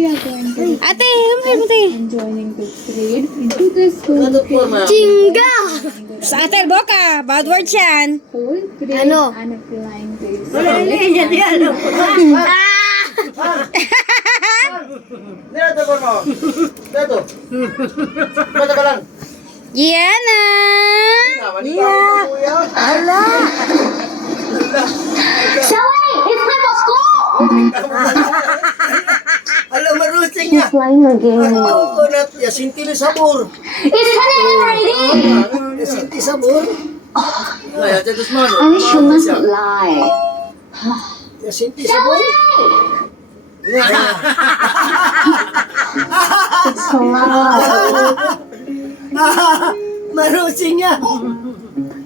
we are going to Ate, humay mo tayo. and joining the parade into this whole Chinga! Sa ate, boka. Bad word yan. whole parade Ano? and a flying place. Dito ko mo. Dito. Bata ka lang. Yana! Yeah. Ala! Sally, it's time for school! Alam marusing niya. Flying again. Oo, yasinti ni sabor. It's 10 a.m. already! Yasinti sabor. Ay, ate Guzman. Alice, you mustn't lie. Yasinti sabor. It's so loud. Marusing niya.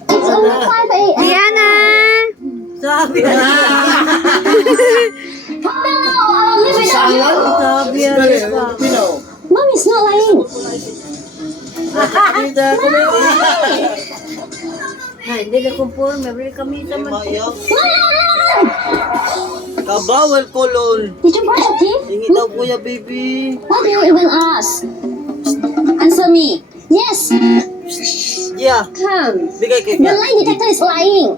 It's only 5 a.m. Yana! Sabi na. Come down now, I'll live without you. Sabi na. Pinaw. Mommy's not lying. Kita ko na. Hindi na conforme. Bili kami sa man. Kabawal kolon. Did you brush your teeth? Hingi daw kuya baby. Why do you even ask? Answer me. Yes. Yeah. Come. Bigay kay The kuya. lie detector is lying.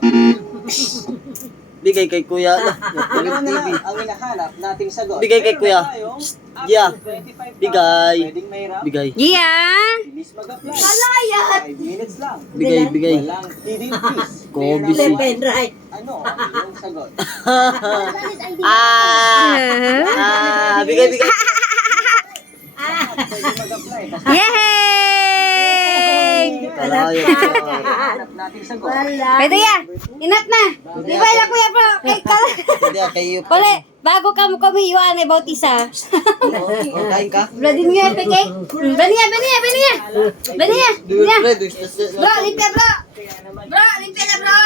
Bigay kay kuya. Ano na lang ang hinahanap nating sagot? Bigay kay kuya. Yeah. Bigay. Pwedeng mahirap, Bigay. Gia! bilis mag-apply. 5 minutes lang. Bigay, bigay. Walang hidden fees. Kobe si. Ano ang iyong sagot? Bigay, bigay. Pwede mag-apply. Basta Yay! Kalayo. hanap nating sagot. Pwede ya! Inat na! Di ba lang kuya pa? Kay kala. Hindi, kayo. Pole, bago ka mo kami yuan about isa. Kain ka? Bladin nga, peke. Baniya! Baniya! Bro, limpia bro! Bro, limpia na bro!